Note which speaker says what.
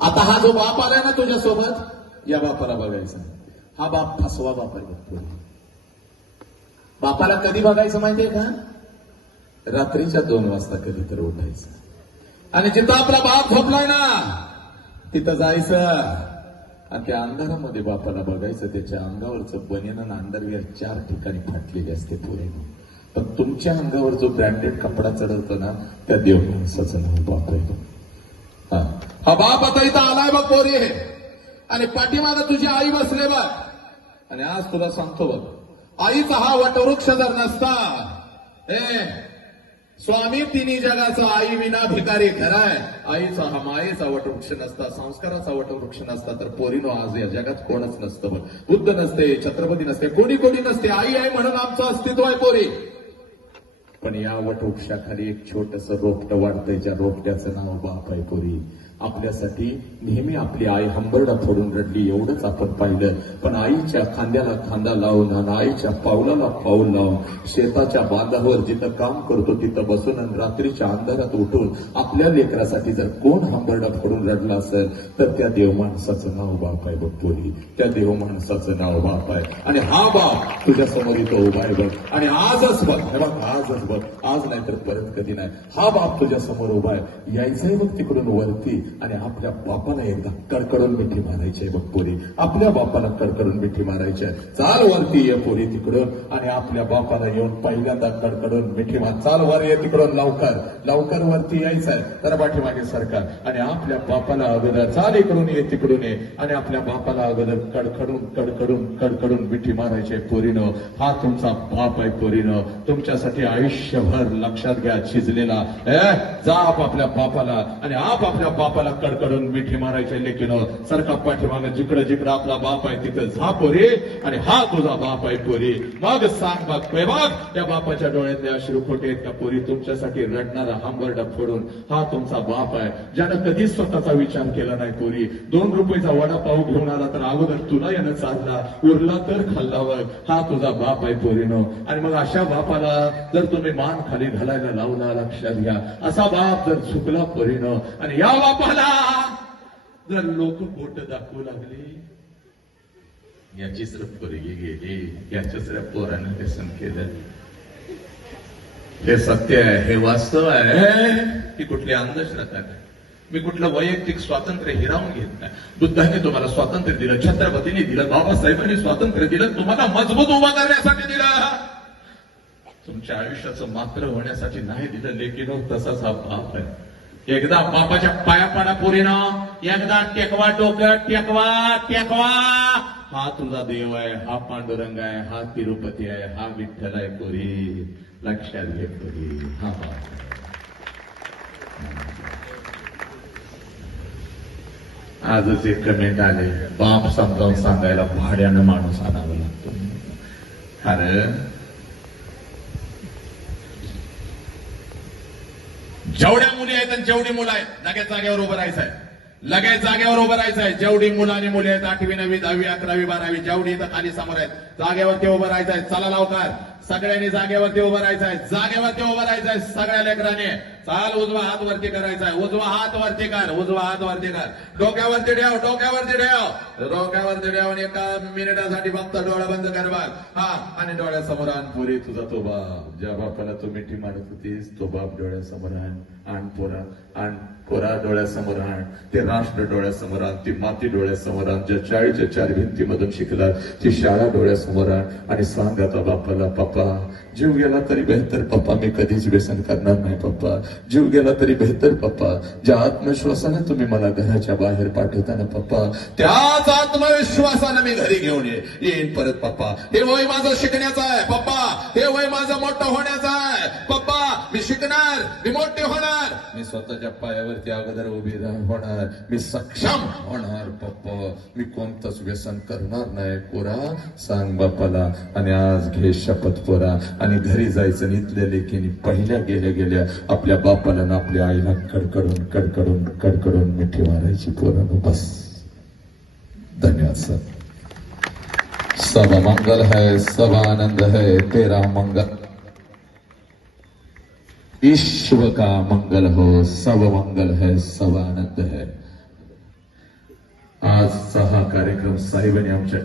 Speaker 1: आता हा जो बाप आलाय ना तुझ्या सोबत या बापाला बघायचा हा बाप फसवा बाप आहे बापाला कधी बघायचं माहितीये का? रात्रीच्या दोन वाजता कधी तर उठायचं. आणि जिथं आपला बाप झोपलाय ना तिथं जायचं. आणि त्या अंधारामध्ये बापाला बघायचं त्याच्या अंगावरचं बनियन अंडरवेअर चार ठिकाणी फाटलेले असते पुरे पण तुमच्या अंगावर जो ब्रँडेड कपडा चढवतो ना त्या देव माणसाचं नाव बाप हा बाप आता इथं आलाय बघ पोरी आणि पाठीमागं तुझी आई बसले बघ. आणि आज तुला सांगतो बघ आईचा हा वटवृक्ष जर नसता ए स्वामी तिन्ही जगाचा आई विना भिकारी खराय आईचा हा मायेचा वटवृक्ष नसता संस्काराचा वटवृक्ष नसता तर पोरीनो आज या जगात कोणच नसतं बघ. बुद्ध नसते छत्रपती नसते कोणी कोणी नसते आई आहे म्हणून आमचं अस्तित्व आहे पोरी. पण या वटवृक्षाखाली एक छोटस रोपट वाढतंय ज्या रोपट्याचं नाव बाप आहे पोरी. आपल्यासाठी नेहमी आपली आई हंबरडा फोडून रडली एवढंच आपण पाहिलं. पण आईच्या खांद्याला खांदा लावून आणि आईच्या पावलाला पाऊल लावून शेताच्या बांधावर जिथं काम करतो तिथं बसून आणि रात्रीच्या अंधारात उठून आपल्या लेकरासाठी जर कोण हंबरडा फोडून रडला असेल तर त्या देव माणसाचं नाव बाप आहे बघ पोरी. त्या देव माणसाचं नाव बाप आहे. आणि हा बाप तुझ्या समोर इथं उभा आहे बघ. आणि आजच बघ हे बघ आजच बघ. आज नाही तर परत कधी नाही. हा बाप तुझ्या समोर उभा आहे. यायचंय बघ तिकडून वरती. आणि आपल्या बापाला एकदा कडकडून मिठी मारायची आहे बघ पोरी. आपल्या बापाला कडकडून मिठी मारायची आहे. चाल वरती ये पोरी तिकडून आणि आपल्या बापाला येऊन पहिल्यांदा कडकडून मिठी मार. चाल वर ये तिकडून लवकर. लवकर वरती यायचं आहे. तर पाठीमागे सरकार आणि आपल्या बापाला अगोदर चाल इकडून ये तिकडून ये. आणि आपल्या बापाला अगोदर कडकडून कडकडून कडकडून मिठी मारायची आहे पोरीनं. हा तुमचा बाप आहे पोरीनं. तुमच्यासाठी आयुष्यभर लक्षात घ्या शिजलेला ए जा आप आपल्या बापाला. आणि आप आपल्या बापाला बापाला कडकडून मिठी मारायच्या लेखीनं सरका पाठीमागे जिकडं जिकडं आपला बाप आहे तिथं झा पोरे आणि हा तुझा बाप आहे पोरी. मग सांग बाग पे त्या बापाच्या डोळ्यातले अश्रू खोटे आहेत का पोरी? तुमच्यासाठी रडणारा हांबरडा फोडून हा तुमचा बाप आहे. ज्यानं कधीच स्वतःचा विचार केला नाही पोरी. दोन रुपयेचा वडापाव घेऊन आला तर अगोदर तुला यानं चालला. उरला तर खाल्ला बघ हा तुझा बाप आहे पोरीनो. आणि मग अशा बापाला जर तुम्ही मान खाली घालायला लावला लक्षात घ्या. असा बाप जर चुकला पोरीनं. आणि या बापा झाला जर लोक बोट दाखवू लागली याचीच र पोरगी गेली याच्याच पोरानं व्यसन केलं. हे सत्य आहे हे वास्तव आहे. ही कुठली अंधश्रद्धा नाही. मी कुठलं वैयक्तिक स्वातंत्र्य हिरावून घेत नाही. बुद्धाने तुम्हाला स्वातंत्र्य दिलं छत्रपतीने दिलं बाबासाहेबांनी स्वातंत्र्य दिलं तुम्हाला मजबूत उभा करण्यासाठी दिलं. तुमच्या आयुष्याचं मात्र होण्यासाठी नाही दिलं लेकिन हो, तसाच हा बाप आहे. एकदा बापाच्या पाया पाडा पोरीनं एकदा टेकवा डोकं टेकवा टेकवा. हा तुझा देव आहे हा पांडुरंग आहे हा तिरुपती आहे हा विठ्ठल आहे पुरी. लक्षात घे पुरी. हा बाप. आजच एक कमेंट आले. बाप समजावून सांगायला भाड्यानं माणूस आणावा लागतो. अरे जेवढ्या मुली आहेत आणि जेवढी मुलं आहेत लगेच जागेवर उभं राहायचं आहे. लगेच जागेवर उभं राहायचं आहे. जेवढी मुलं आणि मुली आहेत आठवी नववी दहावी अकरावी बारावी जेवढी इथं खाली समोर आहेत जागेवरती उभं राहायचं आहे. चला लावकार. सगळ्यांनी जागेवरती उभं राहायचं आहे जागेवरती उभं राहायचं आहे सगळ्या लेकरांनी. चाल उजवा हात वरती करायचा आहे उजवा हात वरती कर उजवा हात वरती कर. डोक्यावरती ठेव डोक्यावरती ठेव. डोक्यावरती ठेव आणि एका मिनिटासाठी फक्त डोळा बंद कर बघ. हा आणि डोळ्यासमोर आण पुरी तुझा तो बाप ज्या बापाला तू मिठी मारत होतीस तो बाप डोळ्यासमोर आण आण पोरा आण पोरा डोळ्यासमोर आण. ते राष्ट्र डोळ्यासमोर आण ती माती डोळ्यासमोर आण. ज्या चाळीच्या चार भिंतीमधून शिकला ती शाळा डोळ्यासमोर आण. आणि सांग आता बापाला पप्पा जीव गेला तरी बेहतर पप्पा. मी कधीच व्यसन करणार नाही पप्पा. जीव गेला तरी बेहतर पप्पा. ज्या आत्मविश्वासाने तुम्ही मला घराच्या बाहेर पाठवता ना पप्पा त्याच आत्मविश्वासाने मी घरी घेऊन येईन परत पप्पा. हे वय माझं शिकण्याचं आहे पप्पा. हे वय माझं मोठं होण्याचं आहे पप्पा. मी शिकणार मी मोठे होणार. मी स्वतःच्या पायावरती अगोदर उभी होणार. मी सक्षम होणार पप्पा. मी कोणतंच व्यसन करणार नाही. पुरा सांग बापाला आणि आज घे शपथ पोरा आणि घरी जायचं आणि इथल्या लेखीने पहिल्या गेल्या गेल्या आपल्या बापाला आणि आपल्या आईला कडकडून कडकडून कडकडून मिठी मारायची पोरा बस. धन्यवाद सर. सब मंगल है सब आनंद है तेरा मंगल. ईश्वर का मंगल हो सब मंगल है सब आनंद है. आजचा हा कार्यक्रम साहेबांनी आमच्या